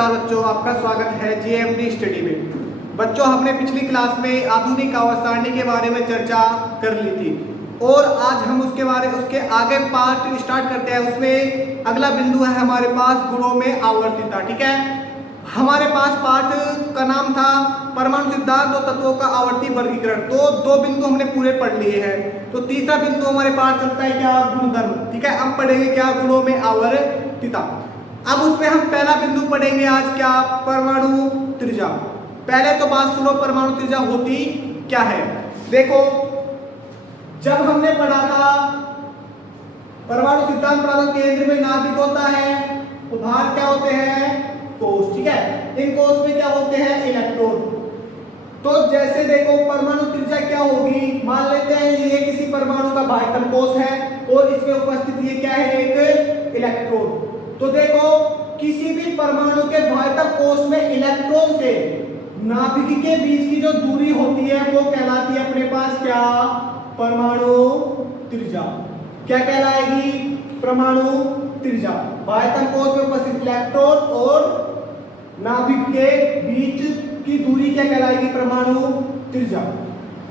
नमस्कार बच्चों, आपका स्वागत है जेएमडी स्टडी में। बच्चों, हमने पिछली क्लास में आधुनिक आवर्त सारणी के बारे में चर्चा कर ली थी और आज हम उसके आगे पार्ट स्टार्ट करते हैं। उसमें अगला बिंदु है हमारे पास गुणों में आवर्तिता। ठीक है, हमारे पास पार्ट का नाम था परमाणु सिद्धांत और तत्वों का आवर्ती वर्गीकरण। तो दो बिंदु हमने पूरे पढ़ लिए हैं। तो तीसरा बिंदु हमारे पास चलता है क्या, गुणधर्म। ठीक है, हम पढ़ेंगे क्या, गुणों में आवर्तिता। अब उसमें हम पहला बिंदु पढ़ेंगे आज क्या, परमाणु त्रिज्या। पहले तो बात सुनो, परमाणु त्रिज्या होती क्या है। देखो, जब हमने पढ़ा था परमाणु सिद्धांत पढ़ा था, केंद्र में नाभिक होता है, तो बाहर क्या होते हैं, कोष। ठीक है, इन कोष में क्या होते हैं, इलेक्ट्रॉन। तो जैसे देखो, परमाणु त्रिज्या क्या होगी, मान लेते हैं ये किसी परमाणु का बाह्यतम कोष है और इसमें उपस्थित ये क्या है, एक इलेक्ट्रॉन। तो देखो, किसी भी परमाणु के बाह्यतम कोष में इलेक्ट्रॉन से नाभिक के बीच की जो दूरी होती है वो कहलाती है अपने पास क्या, परमाणु त्रिज्या। क्या कहलाएगी, परमाणु त्रिज्या। बाह्यतम कोष में उपस्थित इलेक्ट्रॉन और नाभिक के बीच की दूरी क्या कहलाएगी, परमाणु त्रिज्या।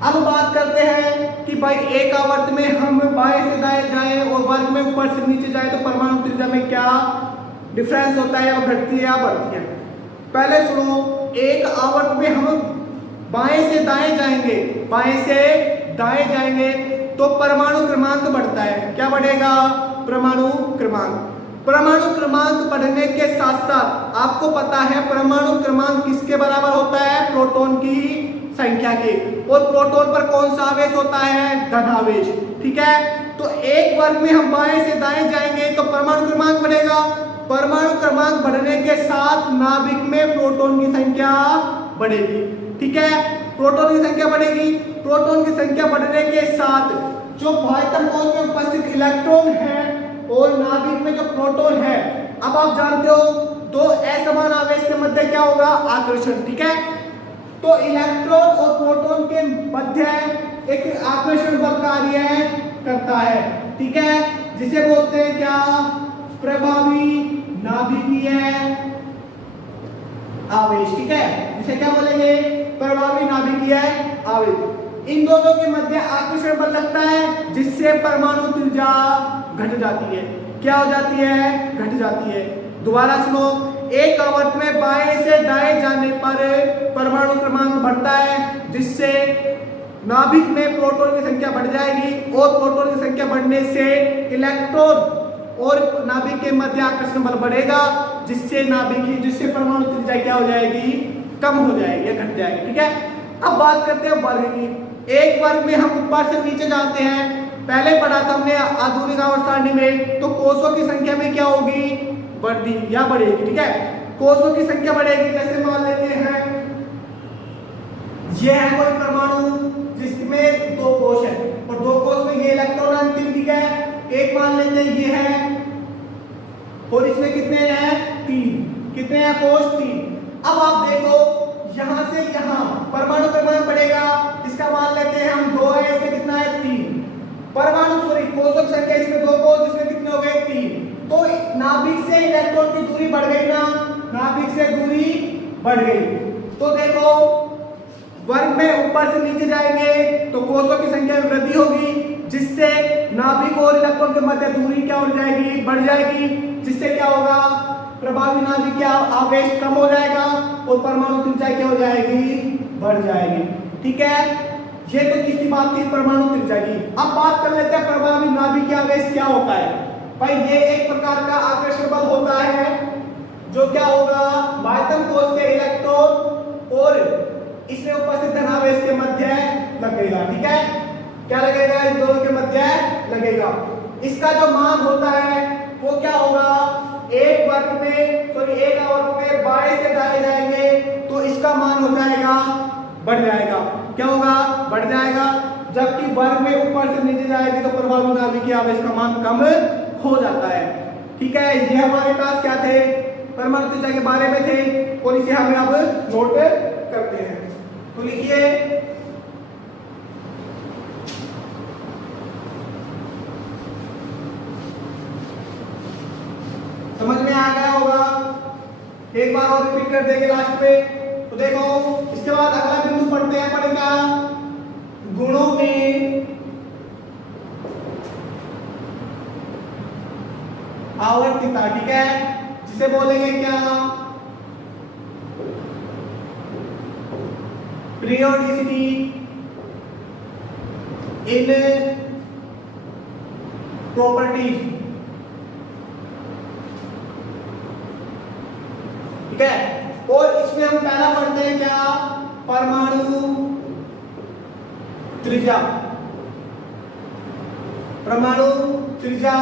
अब बात करते हैं कि भाई एक आवर्त में हम बाएं से दाएं जाएं और वर्ग में ऊपर से नीचे जाएं तो परमाणु त्रिज्या में क्या डिफरेंस होता है, या घटती है या बढ़ती है। पहले सुनो, एक आवर्त में हम बाएं से दाएं जाएंगे, बाएं से दाएं जाएंगे तो परमाणु क्रमांक बढ़ता है। क्या बढ़ेगा, परमाणु क्रमांक। परमाणु क्रमांक बढ़ने के साथ साथ आपको पता है परमाणु क्रमांक किसके बराबर होता है, प्रोटॉन की संख्या के। और प्रोटॉन पर कौन सा आवेश होता है, धन आवेश। ठीक है, तो एक वर्ग में हम बाएं से दाएं जाएंगे तो परमाणु क्रमांक बढ़ेगा। परमाणु क्रमांक बढ़ने के साथ नाभिक में प्रोटॉन की संख्या बढ़ेगी। ठीक है, प्रोटॉन की संख्या बढ़ेगी। प्रोटॉन की संख्या बढ़ने के साथ जो बाह्यतम कोष में उपस्थित इलेक्ट्रॉन है और नाभिक में जो प्रोटॉन है, अब आप जानते हो दो असमान आवेश के मध्य क्या होगा, आकर्षण। ठीक है, तो इलेक्ट्रॉन और प्रोटॉन के मध्य एक आकर्षण बल कार्य करता है। ठीक है, जिसे बोलते हैं क्या, प्रभावी नाभिकीय आवेश। ठीक है, जिसे क्या बोलेंगे, प्रभावी नाभिकीय आवेश। इन दोनों के मध्य आकर्षण बल लगता है जिससे परमाणु त्रिज्या घट जाती है। क्या हो जाती है, घट जाती है। दोबारा सुनो, एक आवर्त में बाएं से दाएं जाने पर परमाणु क्रमांक बढ़ता है जिससे नाभिक में प्रोटॉन की संख्या बढ़ जाएगी और प्रोटॉन की संख्या बढ़ने से इलेक्ट्रॉन और नाभिक के मध्य आकर्षण बल बढ़ेगा जिससे परमाणु त्रिज्या क्या हो जाएगी, कम हो जाएगी, घट जाएगी। ठीक है, अब बात करते हैं वर्ग की। एक वर्ग में हम ऊपर से नीचे जाते हैं। पहले पढ़ा था हमने आधुनिक आवर्त सारणी में, तो कोषों की संख्या में क्या होगी, बढ़ती या बढ़ेगी। ठीक है, कोषों की संख्या बढ़ेगी। जैसे मान लेते हैं यह है कोई परमाणु जिसमें दो कोष है और दो कोष में ये इलेक्ट्रॉन अंतिम। ठीक है, एक मान लेते हैं ये है और इसमें कितने हैं, तीन। कितने हैं कोष, तीन। अब आप देखो, यहां से यहां परमाणु क्रमांक बढ़ेगा। इसका मान लेते हैं हम दो है, इसमें कितना है, तीन। परमाणु कोषों की संख्या, इसमें दो कोष, इसमें कितने हो गए, तीन। तो नाभिक से इलेक्ट्रॉन की दूरी बढ़ गई ना, नाभिक से दूरी बढ़ गई। तो देखो, वर्ग में ऊपर से नीचे जाएंगे तो कोषों की संख्या में वृद्धि होगी जिससे नाभिक और इलेक्ट्रॉन के मध्य दूरी क्या हो जाएगी, बढ़ जाएगी। जिससे क्या होगा, प्रभावी नाभिकीय आवेश कम हो जाएगा और परमाणु त्रिज्या क्या हो जाएगी, बढ़ जाएगी। ठीक है, ये तो किसकी बात थी, परमाणु त्रिज्या की। अब बात कर लेते हैं प्रभावी नाभिकीय आवेश क्या होता है। भाई ये एक प्रकार का आकर्षण बल होता है जो क्या होगा, बाह्यतम कोष के इलेक्ट्रॉन और इसमें उपस्थित धन आवेश के मध्य लगेगा। ठीक है, क्या लगेगा, इन दोनों के मध्य लगेगा। इसका जो मान होता है वो क्या होगा, एक आवर्त में बाएं से दाएं जाएंगे तो इसका मान हो जाएगा, बढ़ जाएगा। क्या होगा, बढ़ जाएगा। जबकि वर्ग में ऊपर से नीचे जाएगी तो प्रभावी नाभिकीय आवेश का मान कम हो जाता है। ठीक है, ये हमारे पास क्या थे, परमाणु त्रिज्या के बारे में थे और इसे हमें अब नोट करते हैं। तो लिखिए, समझ में आ गया होगा। एक बार और रिपीट कर देंगे लास्ट में। तो देखो इसके बाद अगला बिंदु पढ़ते हैं, पढ़ेगा गुणों में आवर्तिता, ठीक है, जिसे बोलेंगे क्या, पीरियोडिसिटी इन प्रॉपर्टीज, ठीक है। और इसमें हम पहला पढ़ते हैं क्या, परमाणु त्रिज्या, परमाणु त्रिज्या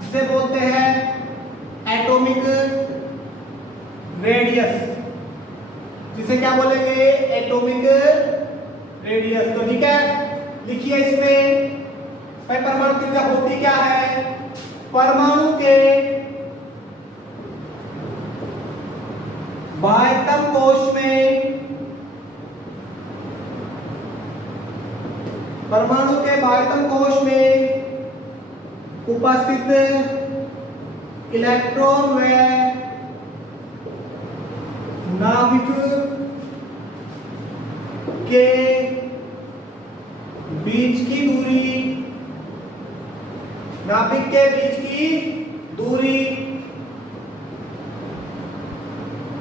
जिसे बोलते हैं एटॉमिक रेडियस, जिसे क्या बोलेंगे, एटॉमिक रेडियस। तो ठीक है, लिखिए इसमें भाई परमाणु त्रिज्या होती क्या है, परमाणु के बाह्यतम कोश में, परमाणु के बाह्यतम कोश में उपस्थित इलेक्ट्रॉन व नाभिक के बीच की दूरी, नाभिक के बीच की दूरी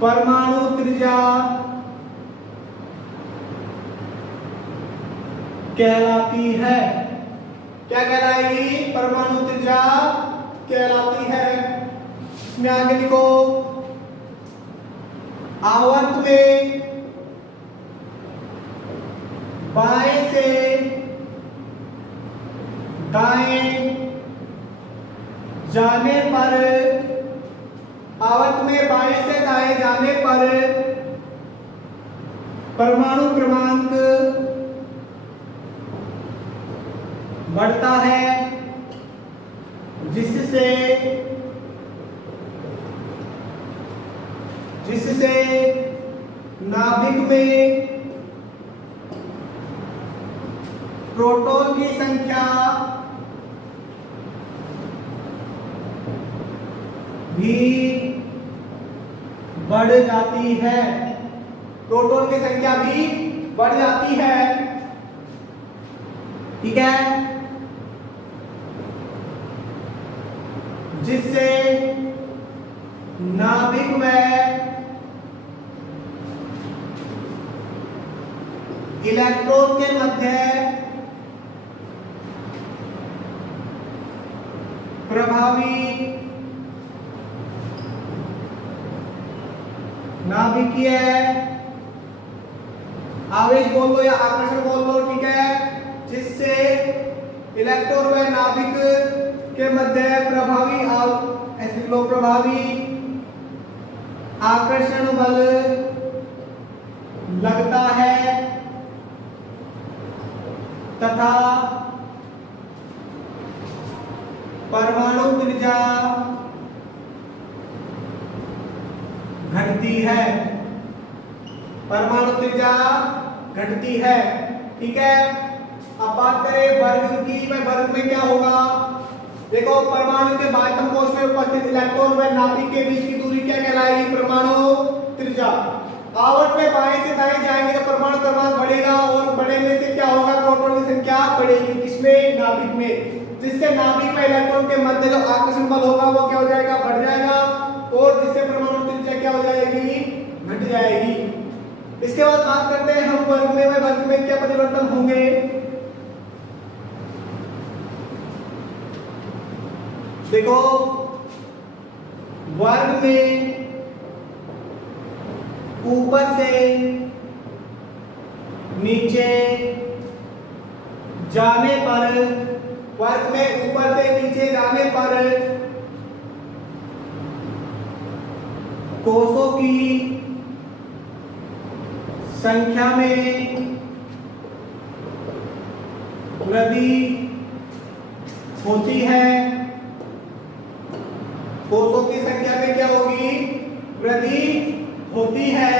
परमाणु त्रिज्या कहलाती है। क्या कहलाएगी, परमाणु त्रिज्या कहलाती है। इसमें आगे लिखो, आवर्त में बाएं से दाएं जाने पर, आवर्त में बाएं से दाएं जाने पर परमाणु क्रमांक बढ़ता है, जिससे नाभिक में प्रोटॉन की संख्या भी बढ़ जाती है, प्रोटॉन की संख्या भी बढ़ जाती है, ठीक है, जिससे नाभिक में इलेक्ट्रॉन के मध्य प्रभावी नाभिकीय आवेश बोल लो या आकर्षण बोल लो, ठीक है, जिससे इलेक्ट्रॉन व नाभिक के मध्य प्रभावी आकर्षण बल लगता है तथा परमाणु त्रिज्या घटती है, परमाणु त्रिज्या घटती है, ठीक है। अब बात करें वर्ग की, वर्ग में क्या होगा, देखो परमाणु के बाह्यतम कोश में उपस्थित इलेक्ट्रॉन व नाभिक के बीच की दूरी क्या कहलाएगी, परमाणु त्रिज्या। आवर्त में बाएं से दाएं जाएंगे तो परमाणु क्रमांक बढ़ेगा और बढ़ने से क्या होगा, प्रोटॉन की संख्या बढ़ेगी, किसमें, नाभिक में, जिससे नाभिक में इलेक्ट्रॉन के मध्य जो आकर्षण बल होगा वो क्या हो जाएगा, बढ़ जाएगा, और जिससे परमाणु त्रिज्या क्या हो जाएगी, घट जाएगी। इसके बाद बात करते हैं हम वर्ग में, वर्ग में क्या परिवर्तन होंगे। देखो वर्ग में ऊपर से नीचे जाने पर, वर्ग में ऊपर से नीचे जाने पर कोषों की संख्या में वृद्धि होती है, कोषों की संख्या में क्या होगी, वृद्धि होती है,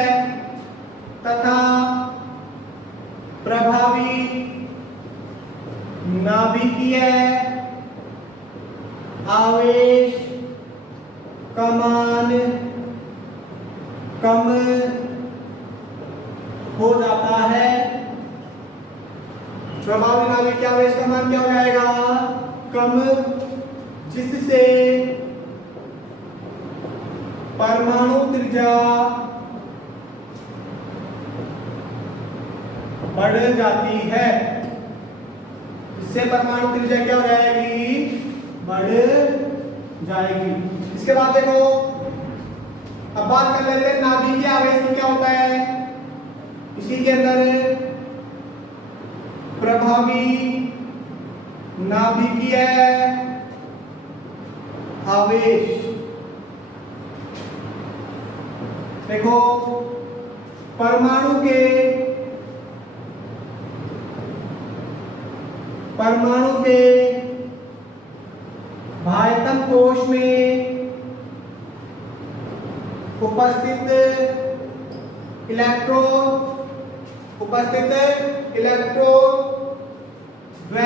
तथा प्रभावी नाभिकीय आवेश का मान कम हो जाता है। प्रभावी नाभिक के आवेश का मान क्या हो जाएगा? कम, जिससे परमाणु त्रिज्या बढ़ जाती है। इससे परमाणु त्रिज्या क्या हो जाएगी? बढ़ जाएगी। इसके बाद देखो, अब बात कर लेते हैं नाभिकीय आवेश में क्या होता है। इसी के अंदर प्रभावी नाभिकीय आवेश, देखो परमाणु के बाह्यतम कोश में उपस्थित इलेक्ट्रॉन व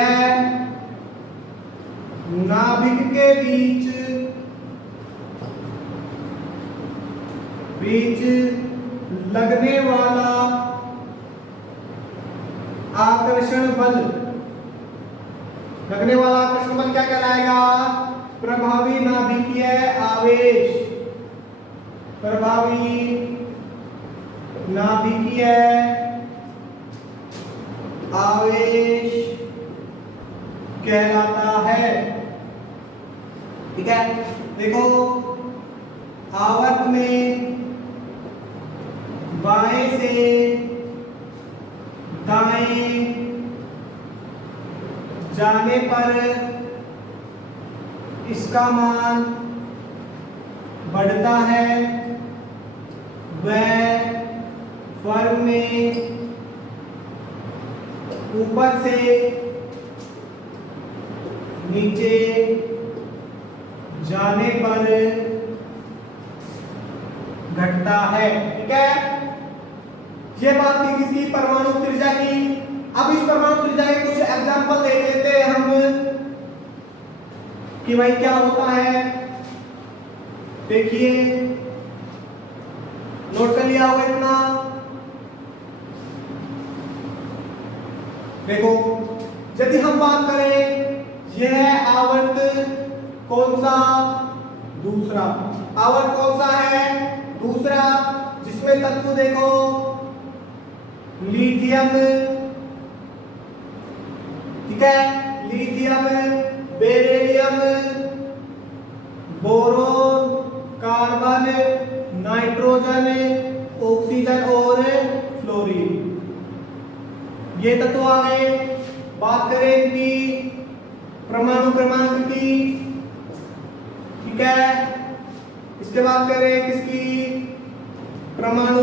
नाभिक के बीच लगने वाला आकर्षण बल क्या कहलाएगा? प्रभावी नाभिकीय आवेश। प्रभावी नाभिकीय आवेश कहलाता है। ठीक है, देखो आवर्त में बाएं से दाएं जाने पर इसका मान बढ़ता है, वह फर्म में ऊपर से नीचे जाने पर घटता है। ठीक है, ये बात थी किसकी? परमाणु त्रिज्या की। अब इस परमाणु त्रिज्या के कुछ एग्जांपल देख लेते हैं हम कि भाई क्या होता है। देखिए, नोट कर लिया होगा इतना। देखो, यदि हम बात करें, यह आवर्त कौन सा? दूसरा। आवर्त कौन सा है? दूसरा, जिसमें तत्व देखो लिथियम, ठीक है, lithium, beryllium, boron, carbon, nitrogen, oxygen और फ्लोरीन, ये तत्व आ गए। बात करें इनकी परमाणु क्रमांक की, ठीक है। इसके बाद करें किसकी? परमाणु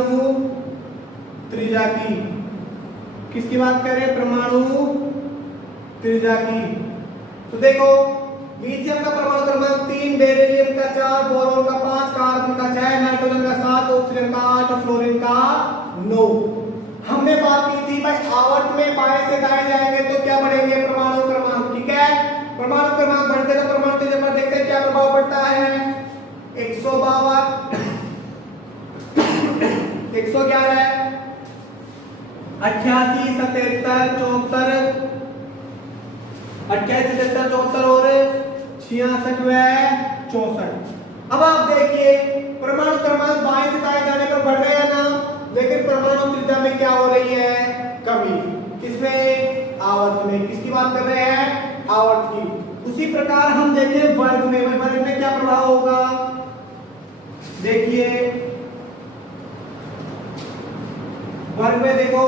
त्रिज्या की। किसकी बात करें? परमाणु त्रिज्या की। तो देखो, लिथियम का परमाणु क्रमांक 3, बेरिलियम का 4, बोरोन का 5, कार्बन का 6, नाइट्रोजन का 7, ऑक्सीजन का 8 और फ्लोरीन का 9। हमने बात की थी भाई आवर्त में बाएं से दाएं जाएंगे तो क्या बढ़ेंगे? परमाणु क्रमांक, ठीक है। परमाणु क्रमांक बढ़ते तो परमाणु त्रिज्या पर देखते हैं क्या प्रभाव पड़ता है। 152, 111, 88, 77, 74, 88, 77, 74 और 66 व 64। अब आप देखिए, परमाणु क्रमांक बाएं से दाएं जाने पर बढ़ रहे हैं ना, लेकिन परमाणु त्रिज्या में क्या हो रही है? कमी। किसमें? आवर्त में। किसकी बात कर रहे हैं? आवर्त की। उसी प्रकार हम देखें वर्ग में, वर्ग में क्या प्रभाव होगा? देखिए, वर्ग में देखो,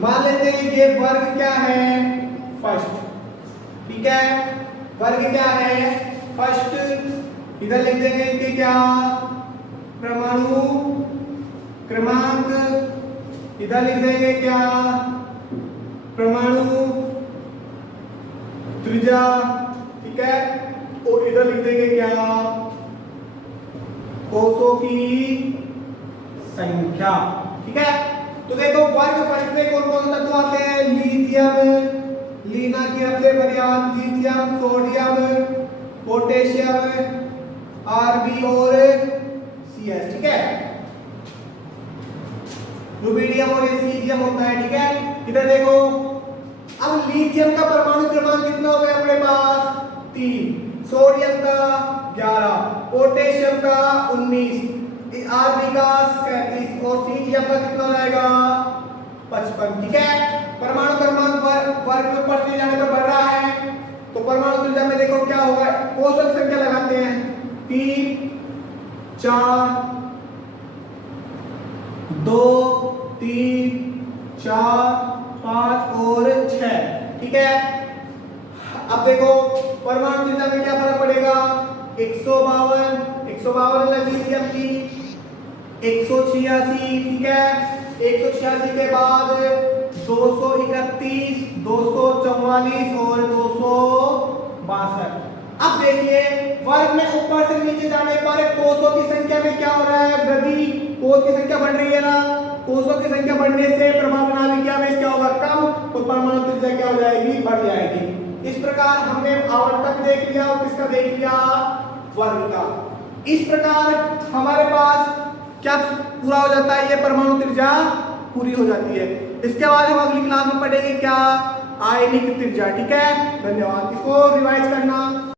मान लेते हैं ये वर्ग क्या है? फर्स्ट, ठीक है। वर्ग क्या है? फर्स्ट। इधर लिख देंगे इनके क्या? परमाणु क्रमांक। इधर लिख देंगे क्या? परमाणु त्रिज्या, ठीक है। और इधर लिख देंगे क्या? कोषों की संख्या, ठीक है। तो देखो, वर्ग फर्स्ट में कौन कौन तत्व आते हैं? लिथियम, लीना की अपने बरियान, लिथियम, सोडियम, पोटेशियम, आरबी और रुबिडियम और ये सीजियम होता है, ठीक है। इधर देखो, अब लिथियम का परमाणु क्रमांक कितना हो गया अपने पास 3, सोडियम का 11, पोटेशियम का 19, आरबी का 37 और सीजियम का कितना हो जाएगा 55, ठीक है। परमाणु क्रमांक वर्ग में बढ़ते जाने पर बढ़ रहा है, तो परमाणु त्रिज्या में देखो क्या होगा, औसत संख्या लगाते हैं 3 4 2 3 4 5 और 6, ठीक है। अब देखो परमाणु त्रिज्या में क्या फर्क पड़ेगा, 152 लिथियम की 186, ठीक है। 186 के बाद 231 244 और 262। अब देखिए वर्ग में ऊपर से नीचे जाने पर कोषों की संख्या में क्या हो रहा है, वृद्धि, कोष की संख्या बढ़ रही है ना, कोषों की संख्या बढ़ने से प्रभावी नाभिकीय में क्या होगा कम, तो परमाणु त्रिज्या क्या हो जाएगी, बढ़ जाएगी। इस प्रकार हमने आवर्तक देख लिया और किसका देख लिया, वर्ग का। इस प्रकार हमारे पास क्या पूरा हो जाता है, ये परमाणु त्रिज्या पूरी हो जाती है। इसके बाद हम अगली क्लास में पढ़ेंगे क्या, आयनिक त्रिज्या, ठीक है। धन्यवाद, इसको रिवाइज करना।